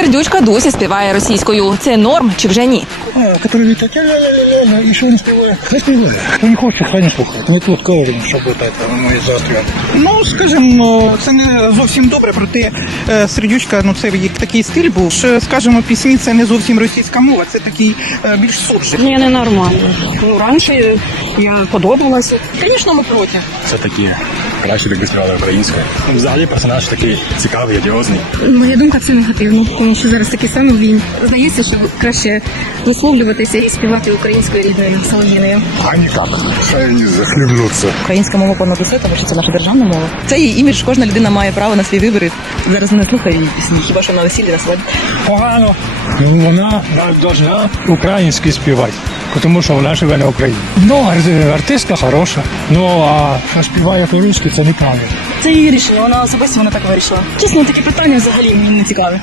Сердючка досі співає російською. Це норм чи вже ні? А, который летает, ля-ля-ля-ля-ля, и что не спевает? Хай не хочет, хай не слухає. Ми тут кажемо, щоб це, ми завтра. Ну, скажімо, це не зовсім добре, проте е, сердючка, ну це як такий стиль був. Ще, скажімо, пісні це не зовсім російська мова, це такий е, більш суржик. Ні, ненормально. Ну, раніше я подобалася. Звісно, ми проти. Все таки краще якби співали українською. Взагалі персонаж такий цікавий, одіозний. Моя думка це негативно, тому що зараз такий самий він. Здається, що краще висловлюватися і співати українською рідною солов'їною. А ніяк. Хай захлібнуться. Українська мова понад усе, тому що це наша державна мова. Це її імідж, кожна людина має право на свій вибір. Зараз не слухаю її пісні, хіба що на весіллі на свадьбі. Погано. Ну, вона должна українською співати, тому що вона живе на Україні. Ну, артистка хороша. Ну, а що співає по-русски, це неправильно. Це її рішення, вона особисто вона так вирішила. Чесно, такі питання взагалі мені не цікаві.